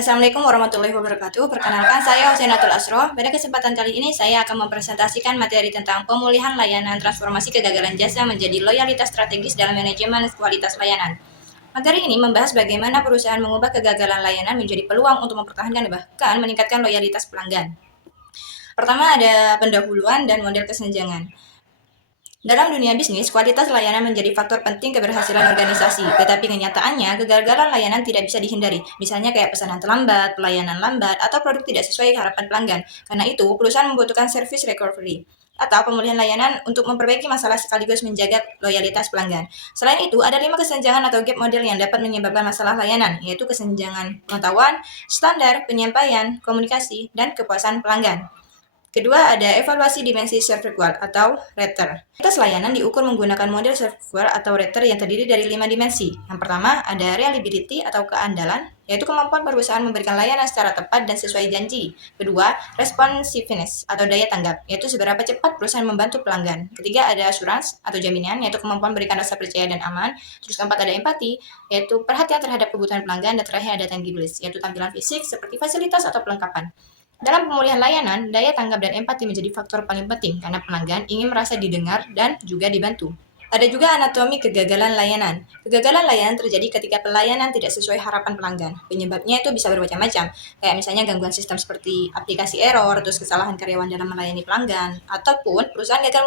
Assalamualaikum warahmatullahi wabarakatuh. Perkenalkan, saya Husainatul Asro. Pada kesempatan kali ini, saya akan mempresentasikan materi tentang pemulihan layanan transformasi kegagalan jasa menjadi loyalitas strategis dalam manajemen kualitas layanan. Materi ini membahas bagaimana perusahaan mengubah kegagalan layanan menjadi peluang untuk mempertahankan dan bahkan meningkatkan loyalitas pelanggan. Pertama ada pendahuluan dan model kesenjangan. Dalam dunia bisnis, kualitas layanan menjadi faktor penting keberhasilan organisasi. Tetapi kenyataannya, kegagalan layanan tidak bisa dihindari. Misalnya kayak pesanan terlambat, pelayanan lambat, atau produk tidak sesuai harapan pelanggan. Karena itu, perusahaan membutuhkan service recovery atau pemulihan layanan untuk memperbaiki masalah sekaligus menjaga loyalitas pelanggan. Selain itu, ada 5 kesenjangan atau gap model yang dapat menyebabkan masalah layanan, yaitu kesenjangan pengetahuan, standar, penyampaian, komunikasi, dan kepuasan pelanggan. Kedua, ada evaluasi dimensi server atau rater. Kualitas layanan diukur menggunakan model server atau rater yang terdiri dari 5 dimensi. Yang pertama, ada reliability atau keandalan, yaitu kemampuan perusahaan memberikan layanan secara tepat dan sesuai janji. Kedua, responsiveness atau daya tanggap, yaitu seberapa cepat perusahaan membantu pelanggan. Ketiga, ada assurance atau jaminan, yaitu kemampuan memberikan rasa percaya dan aman. Terus keempat, ada empati, yaitu perhatian terhadap kebutuhan pelanggan. Dan terakhir ada tangibles, yaitu tampilan fisik seperti fasilitas atau pelengkapan. Dalam pemulihan layanan, daya tanggap dan empati menjadi faktor paling penting karena pelanggan ingin merasa didengar dan juga dibantu. Ada juga anatomi kegagalan layanan. Kegagalan layanan terjadi ketika pelayanan tidak sesuai harapan pelanggan. Penyebabnya itu bisa bermacam-macam, kayak misalnya gangguan sistem seperti aplikasi error, terus kesalahan karyawan dalam melayani pelanggan, ataupun perusahaan gagal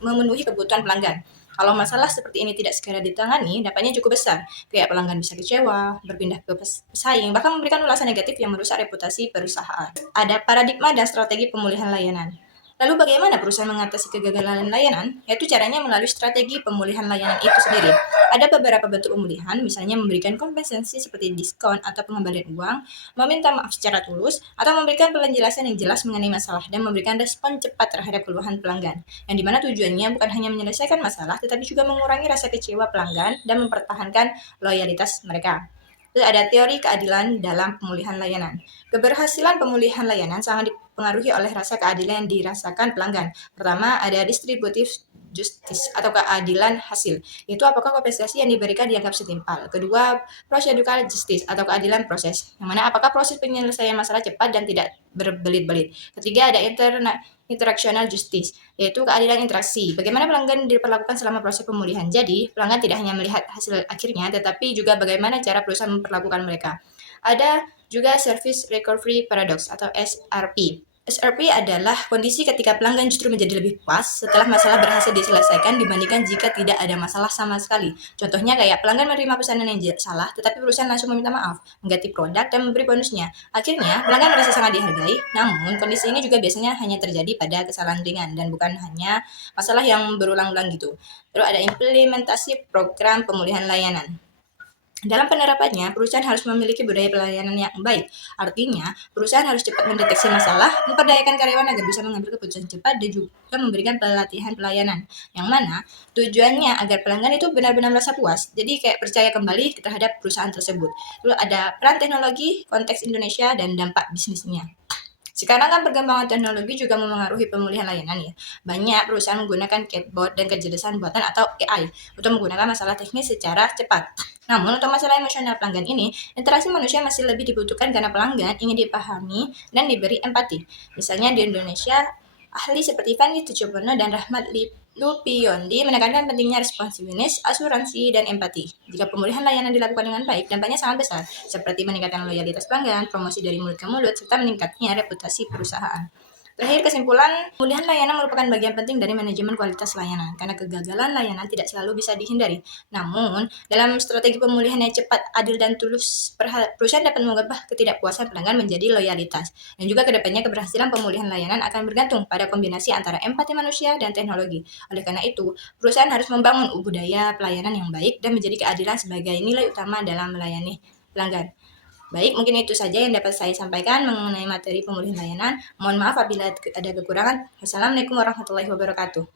memenuhi kebutuhan pelanggan. Kalau masalah seperti ini tidak segera ditangani, dampaknya cukup besar. Kayak pelanggan bisa kecewa, berpindah ke pesaing, bahkan memberikan ulasan negatif yang merusak reputasi perusahaan. Ada paradigma dan strategi pemulihan layanan. Lalu bagaimana perusahaan mengatasi kegagalan layanan? Yaitu caranya melalui strategi pemulihan layanan itu sendiri. Ada beberapa bentuk pemulihan, misalnya memberikan kompensasi seperti diskon atau pengembalian uang, meminta maaf secara tulus, atau memberikan penjelasan yang jelas mengenai masalah dan memberikan respon cepat terhadap keluhan pelanggan. Yang dimana tujuannya bukan hanya menyelesaikan masalah, tetapi juga mengurangi rasa kecewa pelanggan dan mempertahankan loyalitas mereka. Terus ada teori keadilan dalam pemulihan layanan. Keberhasilan pemulihan layanan sangat dipengaruhi oleh rasa keadilan yang dirasakan pelanggan. Pertama, ada distributive justice atau keadilan hasil. Itu apakah kompensasi yang diberikan dianggap setimpal. Kedua, procedural justice atau keadilan proses. Yang mana apakah proses penyelesaian masalah cepat dan tidak berbelit-belit. Ketiga, ada interactional justice, yaitu keadilan interaksi. Bagaimana pelanggan diperlakukan selama proses pemulihan. Jadi, pelanggan tidak hanya melihat hasil akhirnya, tetapi juga bagaimana cara perusahaan memperlakukan mereka. Ada juga Service Recovery Paradox atau SRP. SRP adalah kondisi ketika pelanggan justru menjadi lebih puas setelah masalah berhasil diselesaikan dibandingkan jika tidak ada masalah sama sekali. Contohnya kayak pelanggan menerima pesanan yang salah, tetapi perusahaan langsung meminta maaf, mengganti produk, dan memberi bonusnya. Akhirnya, pelanggan merasa sangat dihargai, namun kondisi ini juga biasanya hanya terjadi pada kesalahan ringan dan bukan hanya masalah yang berulang-ulang gitu. Terus ada implementasi program pemulihan layanan. Dalam penerapannya, perusahaan harus memiliki budaya pelayanan yang baik. Artinya, perusahaan harus cepat mendeteksi masalah, memperdayakan karyawan agar bisa mengambil keputusan cepat, dan juga memberikan pelatihan pelayanan. Yang mana tujuannya agar pelanggan itu benar-benar merasa puas. Jadi kayak percaya kembali terhadap perusahaan tersebut. Lalu ada peran teknologi, konteks Indonesia, dan dampak bisnisnya. Sekarang kan perkembangan teknologi juga memengaruhi pemulihan layanan ya. Banyak perusahaan menggunakan chatbot dan kecerdasan buatan atau AI untuk menggunakan masalah teknis secara cepat. Namun untuk masalah emosional pelanggan ini, interaksi manusia masih lebih dibutuhkan karena pelanggan ingin dipahami dan diberi empati. Misalnya di Indonesia, ahli seperti Fanny Tujupono dan Rahmat Lupiondi menekankan pentingnya responsiveness, asuransi, dan empati. Jika pemulihan layanan dilakukan dengan baik, dampaknya sangat besar, seperti meningkatkan loyalitas pelanggan, promosi dari mulut ke mulut, serta meningkatnya reputasi perusahaan. Terakhir, kesimpulan, pemulihan layanan merupakan bagian penting dari manajemen kualitas layanan, karena kegagalan layanan tidak selalu bisa dihindari. Namun, dalam strategi pemulihan yang cepat, adil, dan tulus, perusahaan dapat mengubah ketidakpuasan pelanggan menjadi loyalitas. Dan juga kedepannya keberhasilan pemulihan layanan akan bergantung pada kombinasi antara empati manusia dan teknologi. Oleh karena itu, perusahaan harus membangun budaya pelayanan yang baik dan menjadi keadilan sebagai nilai utama dalam melayani pelanggan. Baik, mungkin itu saja yang dapat saya sampaikan mengenai materi pemulihan layanan. Mohon maaf apabila ada kekurangan. Wassalamualaikum warahmatullahi wabarakatuh.